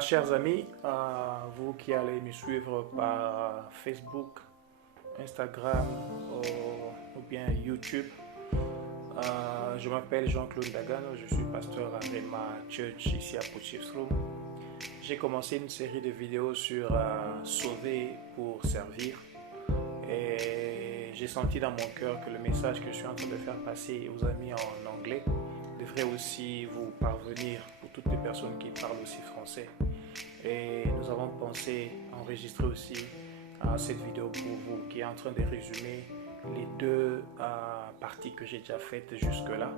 Chers amis, vous qui allez me suivre par Facebook, Instagram ou bien YouTube, je m'appelle Jean-Claude Dagano, je suis pasteur à Rema Church ici à Potchefstroom. J'ai commencé une série de vidéos sur sauver pour servir et j'ai senti dans mon cœur que le message que je suis en train de faire passer aux amis en anglais devrait aussi vous parvenir pour toutes les personnes qui parlent aussi français. Et nous avons pensé enregistrer aussi cette vidéo pour vous qui est en train de résumer les deux parties que j'ai déjà faites jusque-là.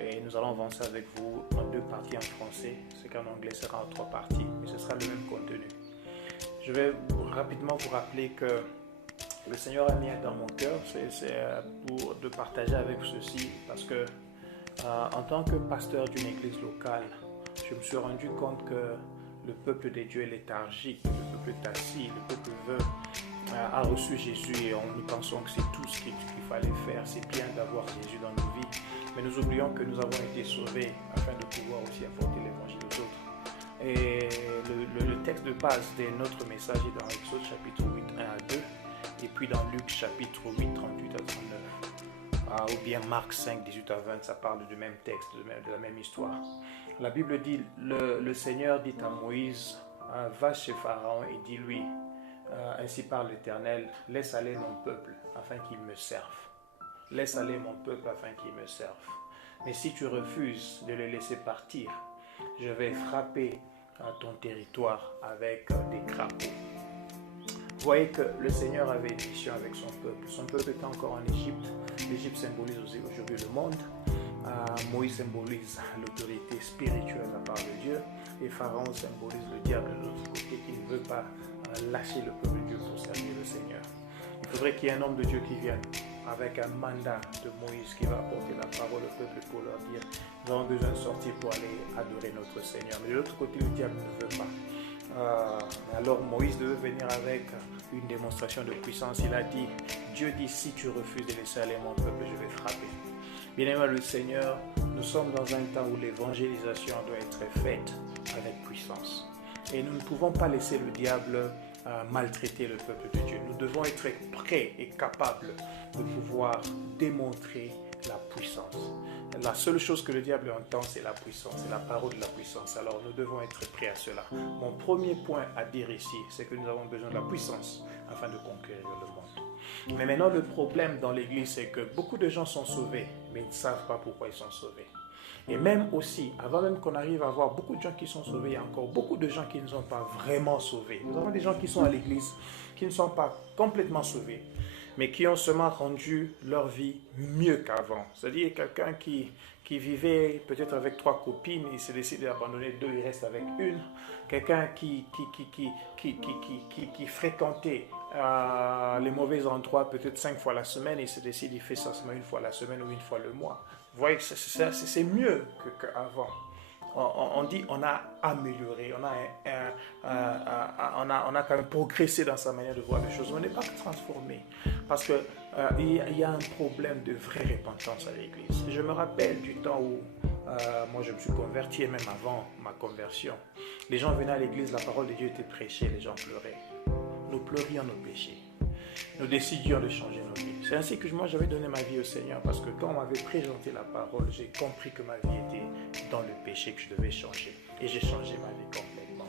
Et nous allons avancer avec vous en deux parties en français, ce qu'en anglais sera en trois parties, mais ce sera le même contenu. Je vais rapidement vous rappeler que le Seigneur a mis dans mon cœur, c'est pour de partager avec ceci, parce que en tant que pasteur d'une église locale, je me suis rendu compte que le peuple de Dieu est léthargique, le peuple est assis, le peuple a reçu Jésus et nous pensons que c'est tout ce qu'il fallait faire. C'est bien d'avoir Jésus dans nos vies, mais nous oublions que nous avons été sauvés afin de pouvoir aussi apporter l'évangile aux autres. Et le texte de base de notre message est dans Exode chapitre 8, 1 à 2, et puis dans Luc chapitre 8, 38 à 39. Ou bien Marc 5, 18 à 20, ça parle du même texte, de la même histoire. La Bible dit, le Seigneur dit à Moïse, va chez Pharaon et dis-lui, ainsi parle l'Éternel, laisse aller mon peuple afin qu'il me serve. Laisse aller mon peuple afin qu'il me serve. Mais si tu refuses de le laisser partir, je vais frapper ton territoire avec des crapauds. Vous voyez que le Seigneur avait une mission avec son peuple. Son peuple était encore en Égypte. L'Égypte symbolise aussi aujourd'hui le monde. Moïse symbolise l'autorité spirituelle de la part de Dieu. Et Pharaon symbolise le diable de l'autre côté qui ne veut pas lâcher le peuple de Dieu pour servir le Seigneur. Il faudrait qu'il y ait un homme de Dieu qui vienne avec un mandat de Moïse qui va apporter la parole au peuple pour leur dire nous avons besoin de sortir pour aller adorer notre Seigneur. Mais de l'autre côté, le diable ne veut pas. Alors Moïse devait venir avec une démonstration de puissance. Il a dit, Dieu dit, si tu refuses de laisser aller mon peuple, je vais frapper. Bien aimé le Seigneur, nous sommes dans un temps où l'évangélisation doit être faite avec puissance. Et nous ne pouvons pas laisser le diable maltraiter le peuple de Dieu. Nous devons être prêts et capables de pouvoir démontrer la puissance. La seule chose que le diable entend, c'est la puissance, c'est la parole de la puissance. Alors nous devons être prêts à cela. Mon premier point à dire ici, c'est que nous avons besoin de la puissance afin de conquérir le monde. Mais maintenant, le problème dans l'église, c'est que beaucoup de gens sont sauvés, mais ils ne savent pas pourquoi ils sont sauvés. Et même aussi, avant même qu'on arrive à voir beaucoup de gens qui sont sauvés, il y a encore beaucoup de gens qui ne sont pas vraiment sauvés. Nous avons des gens qui sont à l'église, qui ne sont pas complètement sauvés, mais qui ont seulement rendu leur vie mieux qu'avant. C'est-à-dire quelqu'un qui vivait peut-être avec 3 copines, il s'est décidé d'abandonner 2, il reste avec une. Quelqu'un qui fréquentait les mauvais endroits peut-être 5 fois la semaine, il s'est décidé il fait ça seulement 1 fois la semaine ou 1 fois le mois. Vous voyez que c'est mieux qu'avant. On dit on a amélioré, on a quand même progressé dans sa manière de voir les choses. On n'est pas transformé parce qu'il y a un problème de vraie repentance à l'église. Je me rappelle du temps où moi je me suis converti et même avant ma conversion. Les gens venaient à l'église, la parole de Dieu était prêchée, les gens pleuraient. Nous pleurions nos péchés. Nous décidions de changer nos vies. C'est ainsi que moi j'avais donné ma vie au Seigneur parce que quand on m'avait présenté la parole, j'ai compris que ma vie était dans le péché, que je devais changer. Et j'ai changé ma vie complètement.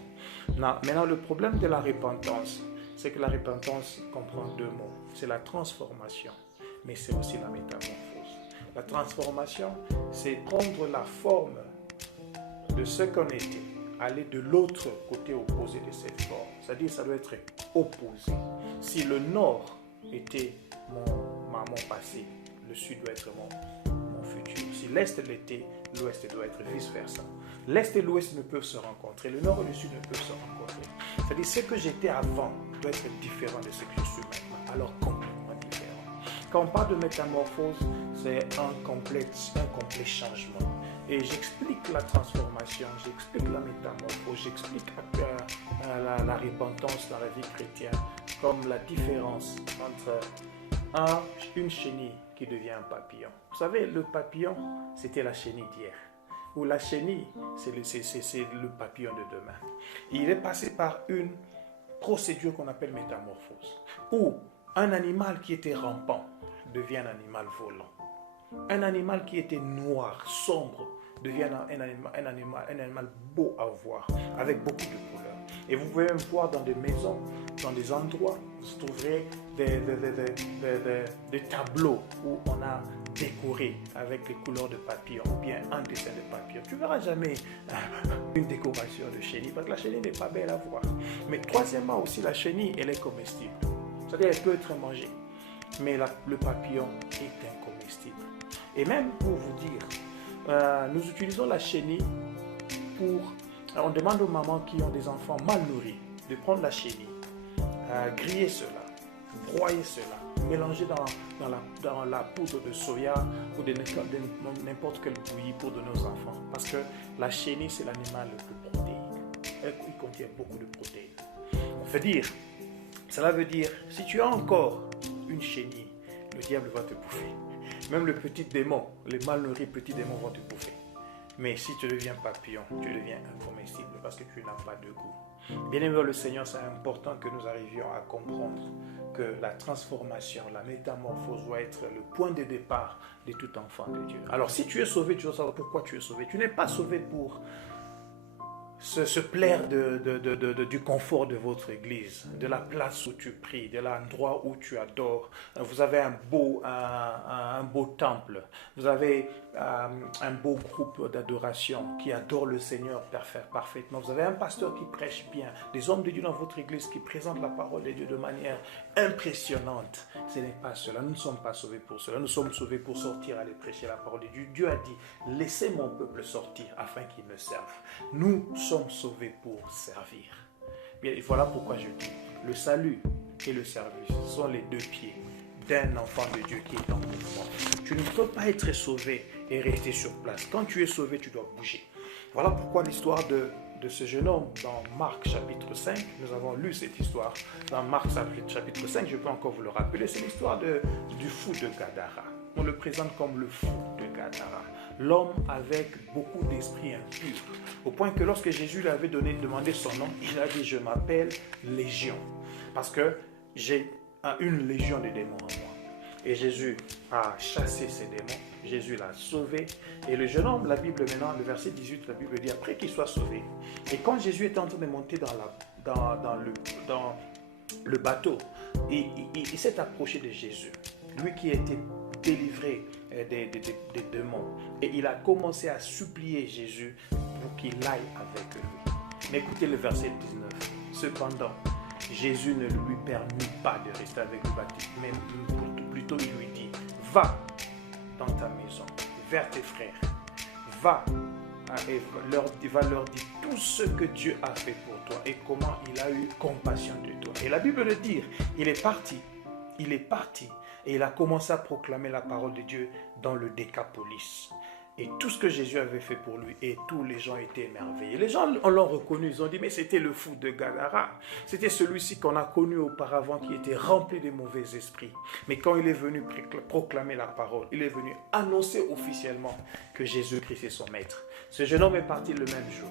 Maintenant, le problème de la repentance, c'est que la repentance comprend 2 mots. C'est la transformation, mais c'est aussi la métamorphose. La transformation, c'est prendre la forme de ce qu'on était, aller de l'autre côté opposé de cette forme. C'est-à-dire ça doit être opposé. Si le nord était mon passé, le sud doit être mon futur. Si l'est l'était, l'ouest doit être vice-versa. L'est et l'ouest ne peuvent se rencontrer. Le nord et le sud ne peuvent se rencontrer. C'est-à-dire ce que j'étais avant doit être différent de ce que je suis maintenant. Alors complètement différent. Quand on parle de métamorphose, c'est un complet changement. Et j'explique la transformation, j'explique la métamorphose, j'explique la repentance dans la vie chrétienne comme la différence entre une chenille qui devient un papillon. Vous savez, le papillon, c'était la chenille d'hier. Pour la chenille, c'est le papillon de demain. Il est passé par une procédure qu'on appelle métamorphose, où un animal qui était rampant devient un animal volant. Un animal qui était noir, sombre, devient un animal beau à voir, avec beaucoup de couleurs. Et vous pouvez même voir dans des maisons, dans des endroits, vous trouverez des tableaux où on a décoré avec les couleurs de papillon ou bien un dessin de papillon. Tu ne verras jamais une décoration de chenille parce que la chenille n'est pas belle à voir. Mais troisièmement aussi, la chenille, elle est comestible. C'est-à-dire qu'elle peut être mangée. Mais le papillon est incomestible. Et même pour vous dire, nous utilisons la chenille pour... On demande aux mamans qui ont des enfants mal nourris de prendre la chenille, griller cela, broyer cela, mélanger dans la poudre de soya ou de n'importe quel bouillie pour donner aux enfants. Parce que la chenille, c'est l'animal le plus protéique. Il contient beaucoup de protéines. Cela veut dire, si tu as encore une chenille, le diable va te bouffer. Même le petit démon, les mal nourris petits démons vont te bouffer. Mais si tu deviens papillon, tu deviens incomestible parce que tu n'as pas de goût. Bien aimé le Seigneur, c'est important que nous arrivions à comprendre que la transformation, la métamorphose doit être le point de départ de tout enfant de Dieu. Alors si tu es sauvé, tu dois savoir pourquoi tu es sauvé. Tu n'es pas sauvé pour se plaire du confort de votre église, de la place où tu pries, de l'endroit où tu adores. Vous avez un beau temple, vous avez un beau groupe d'adoration qui adore le Seigneur parfaitement. Vous avez un pasteur qui prêche bien, des hommes de Dieu dans votre église qui présentent la parole de Dieu de manière impressionnante. Ce n'est pas cela, nous ne sommes pas sauvés pour cela, nous sommes sauvés pour sortir, aller prêcher la parole de Dieu. Dieu a dit, laissez mon peuple sortir afin qu'il me serve. Nous sommes sauvés pour servir. Bien, et voilà pourquoi je dis, le salut et le service sont les deux pieds d'un enfant de Dieu qui est en mouvement. Tu ne peux pas être sauvé et rester sur place. Quand tu es sauvé, tu dois bouger. Voilà pourquoi l'histoire de ce jeune homme dans Marc chapitre 5, nous avons lu cette histoire dans Marc chapitre 5, je peux encore vous le rappeler, c'est l'histoire du fou de Gadara. On le présente comme le fou de Gadara, l'homme avec beaucoup d'esprit impur, au point que lorsque Jésus lui avait demandé son nom, il a dit « Je m'appelle Légion, parce que j'ai une légion de démons en moi. » Et Jésus a chassé ces démons, Jésus l'a sauvé. Et le jeune homme, la Bible maintenant, le verset 18, la Bible dit, après qu'il soit sauvé, et quand Jésus était en train de monter dans le bateau, il s'est approché de Jésus, lui qui était délivré des démons. Et il a commencé à supplier Jésus pour qu'il aille avec lui. Mais écoutez le verset 19. Cependant, Jésus ne lui permit pas de rester avec le baptiste, mais plutôt il lui dit, va dans ta maison, vers tes frères, va et va leur dire tout ce que Dieu a fait pour toi et comment il a eu compassion de toi. Et la Bible le dit, il est parti et il a commencé à proclamer la parole de Dieu dans le Décapolis. Et tout ce que Jésus avait fait pour lui, et tous les gens étaient émerveillés. Les gens l'ont reconnu, ils ont dit, mais c'était le fou de Gadara. C'était celui-ci qu'on a connu auparavant, qui était rempli de mauvais esprits. Mais quand il est venu proclamer la parole, il est venu annoncer officiellement que Jésus-Christ est son maître. Ce jeune homme est parti le même jour,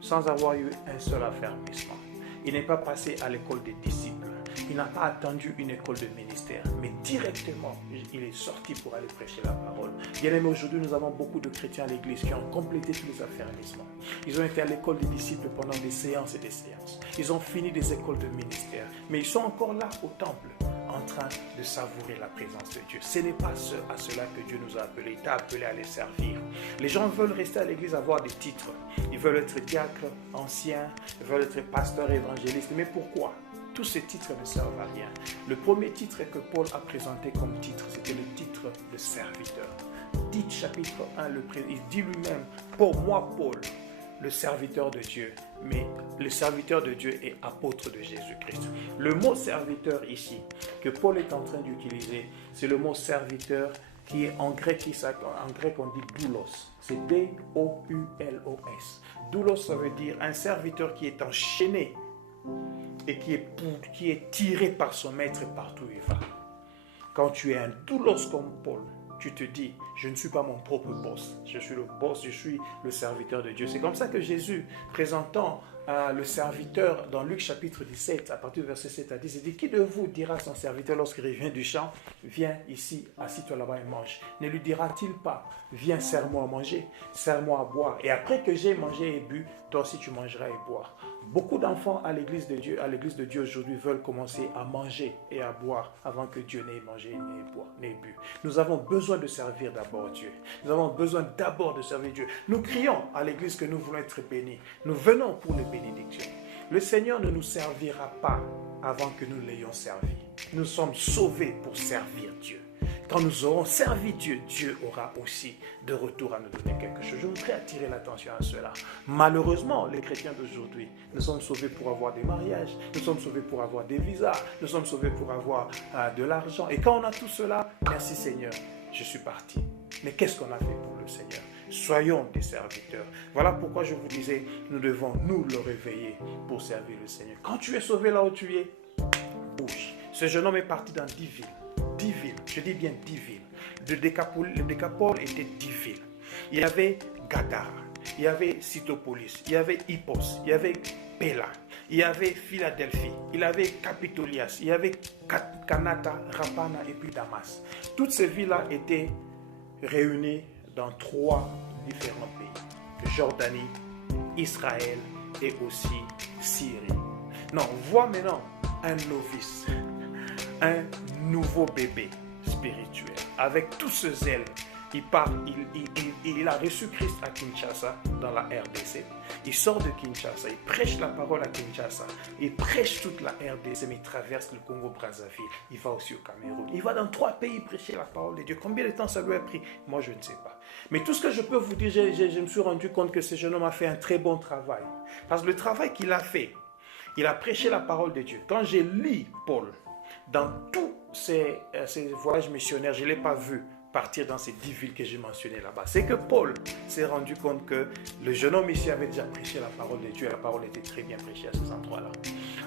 sans avoir eu un seul affermissement. Il n'est pas passé à l'école des disciples. Il n'a pas attendu une école de ministère, mais directement, il est sorti pour aller prêcher la parole. Bien aimé, aujourd'hui, nous avons beaucoup de chrétiens à l'église qui ont complété tous les affermissements. Ils ont été à l'école des disciples pendant des séances et des séances. Ils ont fini des écoles de ministère, mais ils sont encore là au temple, en train de savourer la présence de Dieu. Ce n'est pas à cela que Dieu nous a appelés. Il t'a appelé à les servir. Les gens veulent rester à l'église, avoir des titres. Ils veulent être diacres, anciens, ils veulent être pasteurs, évangélistes. Mais pourquoi ? Tous ces titres ne servent à rien. Le premier titre que Paul a présenté comme titre, c'était le titre de serviteur. Tite chapitre 1, il dit lui-même, pour moi Paul, le serviteur de Dieu, mais le serviteur de Dieu est apôtre de Jésus-Christ. Le mot serviteur ici, que Paul est en train d'utiliser, c'est le mot serviteur qui est en grec on dit doulos. C'est D-O-U-L-O-S. Doulos, ça veut dire un serviteur qui est enchaîné et qui est tiré par son maître partout où il va. Quand tu es un doulos comme Paul, tu te dis, je ne suis pas mon propre boss. Je suis le boss, je suis le serviteur de Dieu. C'est comme ça que Jésus, présentant le serviteur dans Luc chapitre 17, à partir du verset 7 à 10, il dit, qui de vous dira à son serviteur lorsqu'il revient du champ, viens ici, assis-toi là-bas et mange. Ne lui dira-t-il pas, viens, sers-moi à manger, sers-moi à boire. Et après que j'ai mangé et bu, toi aussi tu mangeras et boire. Beaucoup d'enfants à l'église de Dieu aujourd'hui veulent commencer à manger et à boire avant que Dieu n'ait mangé, n'ait bu. Nous avons besoin de servir d'abord Dieu. Nous avons besoin d'abord de servir Dieu. Nous crions à l'église que nous voulons être bénis. Nous venons pour les bénédictions. Le Seigneur ne nous servira pas avant que nous l'ayons servi. Nous sommes sauvés pour servir Dieu. Quand nous aurons servi Dieu, Dieu aura aussi de retour à nous donner quelque chose. Je voudrais attirer l'attention à cela. Malheureusement, les chrétiens d'aujourd'hui, nous sommes sauvés pour avoir des mariages, nous sommes sauvés pour avoir des visas, nous sommes sauvés pour avoir de l'argent. Et quand on a tout cela, merci Seigneur, je suis parti. Mais qu'est-ce qu'on a fait pour le Seigneur? Soyons des serviteurs. Voilà pourquoi je vous disais, nous devons nous le réveiller pour servir le Seigneur. Quand tu es sauvé là où tu es, bouge. Ce jeune homme est parti dans 10 villes. 10 villes, je dis bien 10 villes. Le Décapole était 10 villes. Il y avait Gadara, il y avait Cytopolis, il y avait Hippos, il y avait Pella, il y avait Philadelphie, il y avait Capitolias, il y avait Kanata, Rapana et puis Damas. Toutes ces villes-là étaient réunies dans 3 différents pays. Jordanie, Israël et aussi Syrie. Non, vois maintenant un novice, un nouveau bébé spirituel. Avec tout ce zèle, il a reçu Christ à Kinshasa, dans la RDC. Il sort de Kinshasa, il prêche la parole à Kinshasa, il prêche toute la RDC, mais il traverse le Congo-Brazzaville. Il va aussi au Cameroun. Il va dans 3 pays prêcher la parole de Dieu. Combien de temps ça lui a pris? Moi, je ne sais pas. Mais tout ce que je peux vous dire, je me suis rendu compte que ce jeune homme a fait un très bon travail. Parce que le travail qu'il a fait, il a prêché la parole de Dieu. Quand j'ai lu Paul, dans tous ces voyages missionnaires, je ne l'ai pas vu partir dans ces 10 villes que j'ai mentionnées là-bas. C'est que Paul s'est rendu compte que le jeune homme ici avait déjà prêché la parole de Dieu et la parole était très bien prêchée à ces endroits-là.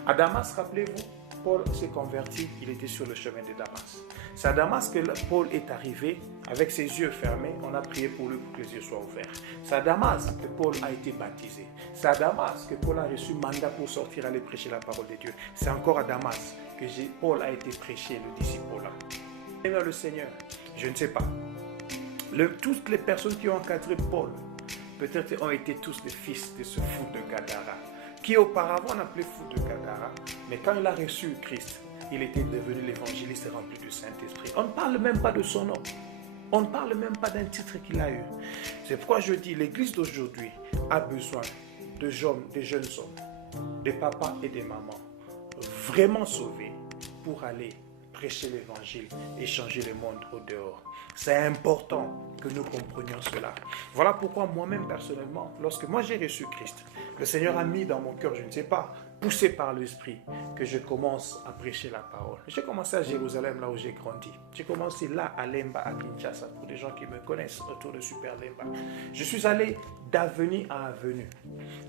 À Damas, rappelez-vous, Paul s'est converti, il était sur le chemin de Damas. C'est à Damas que Paul est arrivé, avec ses yeux fermés, on a prié pour lui pour que les yeux soient ouverts. C'est à Damas que Paul a été baptisé. C'est à Damas que Paul a reçu mandat pour sortir aller prêcher la parole de Dieu. C'est encore à Damas que Paul a été prêché, le disciple là. Le Seigneur, je ne sais pas. Toutes les personnes qui ont encadré Paul, peut-être ont été tous des fils de ce fou de Gadara, qui auparavant on appelait fou de Gadara, mais quand il a reçu Christ, il était devenu l'évangéliste rempli du Saint-Esprit. On ne parle même pas de son nom. On ne parle même pas d'un titre qu'il a eu. C'est pourquoi je dis, l'église d'aujourd'hui a besoin de jeunes hommes, des papas et des mamans, vraiment sauvés pour aller prêcher l'évangile et changer le monde au dehors. C'est important que nous comprenions cela. Voilà pourquoi moi-même personnellement, lorsque moi j'ai reçu Christ, le Seigneur a mis dans mon cœur, je ne sais pas, poussé par l'Esprit, que je commence à prêcher la parole. J'ai commencé à Jérusalem, là où j'ai grandi. J'ai commencé là à Lemba, à Kinshasa, pour des gens qui me connaissent autour de Super Lemba. Je suis allé d'avenue à avenue,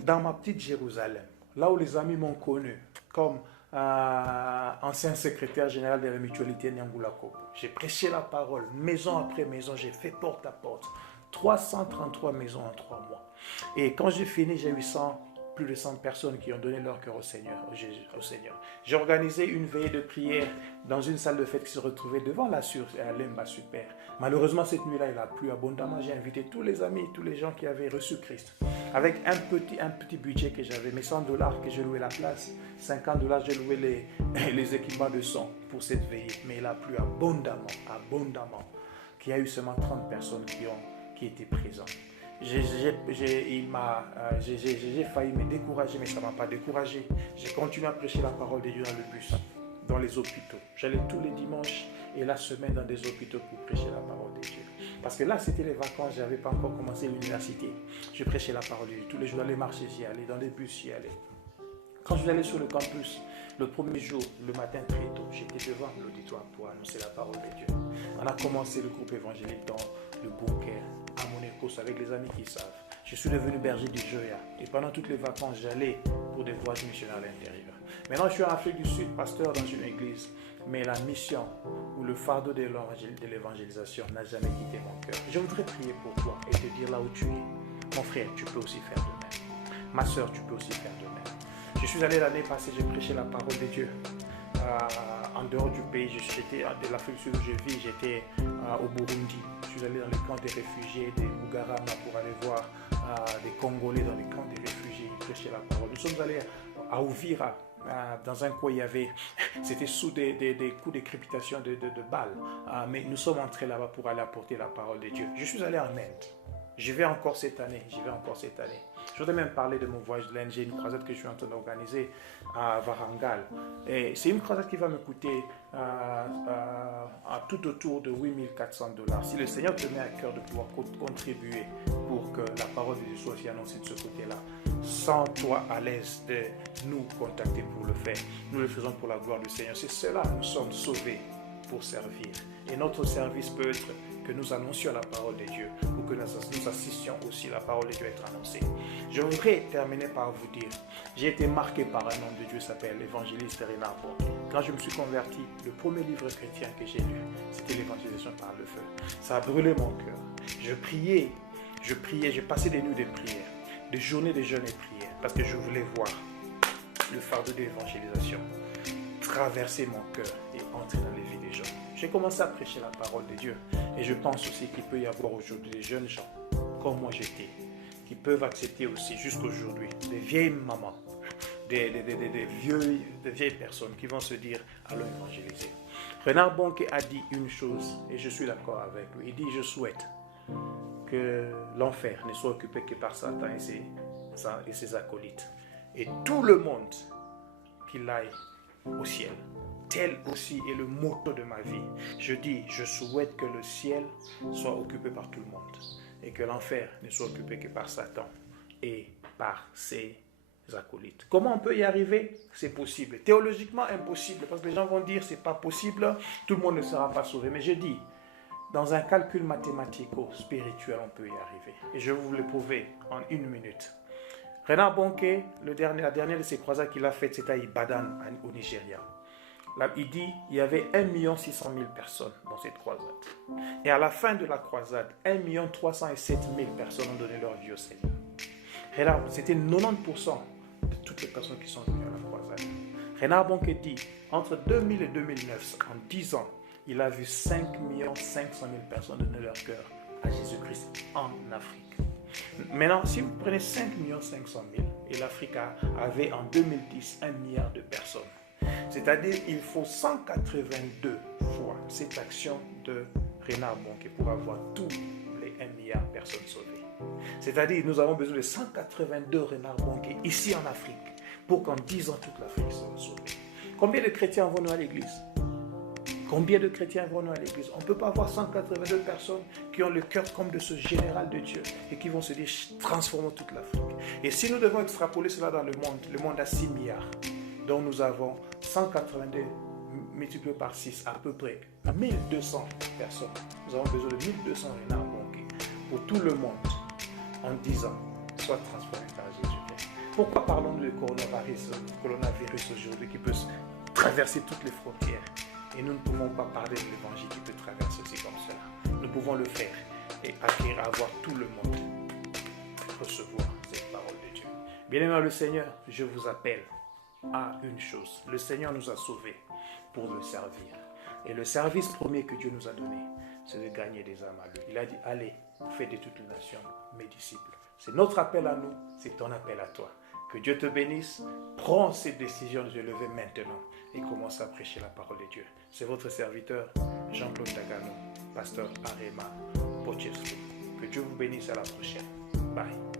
dans ma petite Jérusalem, là où les amis m'ont connu, comme ancien secrétaire général de la mutualité Nyangulako. J'ai prêché la parole, maison après maison, j'ai fait porte à porte. 333 maisons en 3 mois. Et quand j'ai fini, j'ai eu plus de 100 personnes qui ont donné leur cœur au Seigneur. J'ai organisé une veillée de prière dans une salle de fête qui se retrouvait devant la Lemba Super. Malheureusement, cette nuit-là, il a plu abondamment. J'ai invité tous les amis, tous les gens qui avaient reçu Christ. Avec un petit budget que j'avais, mes $100 que j'ai loué la place, $50 j'ai loué les équipements de son pour cette veillée. Mais il a plu abondamment, qu'il y a eu seulement 30 personnes qui étaient présentes. J'ai failli me décourager, mais ça ne m'a pas découragé. J'ai continué à prêcher la parole de Dieu dans le bus, dans les hôpitaux. J'allais tous les dimanches et la semaine dans des hôpitaux pour prêcher la parole de Dieu. Parce que là, c'était les vacances, je n'avais pas encore commencé l'université. Je prêchais la parole de Dieu. Tous les jours, dans les marchés, j'y allais, dans les bus, j'y allais. Quand je suis allé sur le campus, le premier jour, le matin très tôt, j'étais devant l'auditoire pour annoncer la parole de Dieu. On a commencé le groupe évangélique dans le bunker à Monecos avec les amis qui savent. Je suis devenu berger du Joya et pendant toutes les vacances, j'allais pour des voyages missionnaires à l'intérieur. Maintenant, je suis en Afrique du Sud, pasteur dans une église, mais la mission où le fardeau de l'évangélisation n'a jamais quitté mon cœur. Je voudrais prier pour toi et te dire là où tu es. Mon frère, tu peux aussi faire de même. Ma soeur, tu peux aussi faire de même. Je suis allé l'année passée, j'ai prêché la parole de Dieu. En dehors du pays, j'étais de l'Afrique du Sud où je vis, j'étais au Burundi. Je suis allé dans les camps des réfugiés, des Bugarama, pour aller voir des Congolais dans les camps des réfugiés, prêcher la parole. Nous sommes allés à Ouvira, dans un coin, il y avait, c'était sous des coups de crépitation de balles. Mais nous sommes entrés là-bas pour aller apporter la parole de Dieu. Je suis allé en Inde. J'y vais encore cette année. Je voudrais même parler de mon voyage de l'Inde. J'ai une croisade que je suis en train d'organiser à Varangal. Et c'est une croisade qui va me coûter tout autour de 8 400 $. Si le Seigneur te met à cœur de pouvoir contribuer pour que la parole de Dieu soit aussi annoncée de ce côté-là, sens-toi à l'aise de nous contacter pour le faire. Nous le faisons pour la gloire du Seigneur. C'est cela, nous sommes sauvés pour servir. Et notre service peut être que nous annoncions la parole de Dieu ou que nous assistions aussi la parole de Dieu être annoncée. Je voudrais terminer par vous dire, j'ai été marqué par un homme de Dieu qui s'appelle l'évangéliste Renard Bonke. Quand je me suis converti, le premier livre chrétien que j'ai lu, c'était l'évangélisation par le feu. Ça a brûlé mon cœur. Je priais, j'ai passé des nuits de prière, des journées de jeûne et prière, parce que je voulais voir le fardeau de l'évangélisation traverser mon cœur et entrer dans les vies des gens. J'ai commencé à prêcher la parole de Dieu et je pense aussi qu'il peut y avoir aujourd'hui des jeunes gens comme moi j'étais qui peuvent accepter aussi jusqu'aujourd'hui des vieilles mamans, des vieilles personnes qui vont se dire allons évangéliser. Renard Bonke a dit une chose et je suis d'accord avec lui. Il dit je souhaite que l'enfer ne soit occupé que par Satan et ses acolytes et tout le monde qu'il aille au ciel. Tel aussi est le motto de ma vie. Je dis, je souhaite que le ciel soit occupé par tout le monde et que l'enfer ne soit occupé que par Satan et par ses acolytes. Comment on peut y arriver? C'est possible. Théologiquement impossible parce que les gens vont dire c'est pas possible, tout le monde ne sera pas sauvé. Mais je dis, dans un calcul mathématico-spirituel, on peut y arriver. Et je vais vous le prouver en 1 minute. Renard Bonke, la dernière de ses croisades qu'il a faites, c'était à Ibadan, au Nigeria. Là, il dit il y avait 1 600 000 personnes dans cette croisade. Et à la fin de la croisade, 1 307 000 personnes ont donné leur vie au Seigneur. Et là, c'était 90% de toutes les personnes qui sont venues à la croisade. Renard Bonke dit, entre 2000 et 2009, en 10 ans, il a vu 5 500 000 personnes donner leur cœur à Jésus-Christ en Afrique. Maintenant, si vous prenez 5 500 000 et l'Afrique avait en 2010 1 milliard de personnes, c'est-à-dire il faut 182 fois cette action de Renard Bonke pour avoir tous les 1 milliard de personnes sauvées. C'est-à-dire nous avons besoin de 182 Renard Bonke ici en Afrique pour qu'en 10 ans toute l'Afrique soit sauvée. Combien de chrétiens vont-nous à l'église? Combien de chrétiens vont-nous à l'église? On ne peut pas avoir 182 personnes qui ont le cœur comme de ce général de Dieu et qui vont se dire transformons toute l'Afrique. Et si nous devons extrapoler cela dans le monde a 6 milliards, dont nous avons 182 multiplié par 6, à peu près 1200 personnes. Nous avons besoin de 1200 Renard Bonke pour tout le monde en 10 ans soit transformé par Jésus-Christ. Pourquoi parlons-nous du coronavirus aujourd'hui qui peut traverser toutes les frontières? Et nous ne pouvons pas parler de l'évangile qui peut traverser aussi comme cela. Nous pouvons le faire et avoir tout le monde recevoir cette parole de Dieu. Bien-aimé le Seigneur, je vous appelle à une chose. Le Seigneur nous a sauvés pour le servir. Et le service premier que Dieu nous a donné, c'est de gagner des âmes à lui. Il a dit, allez, faites de toutes les nations mes disciples. C'est notre appel à nous, c'est ton appel à toi. Que Dieu te bénisse. Prends cette décision de te lever maintenant et commence à prêcher la parole de Dieu. C'est votre serviteur, Jean-Claude Tagano, pasteur Arema Pochescu. Que Dieu vous bénisse, à la prochaine. Bye.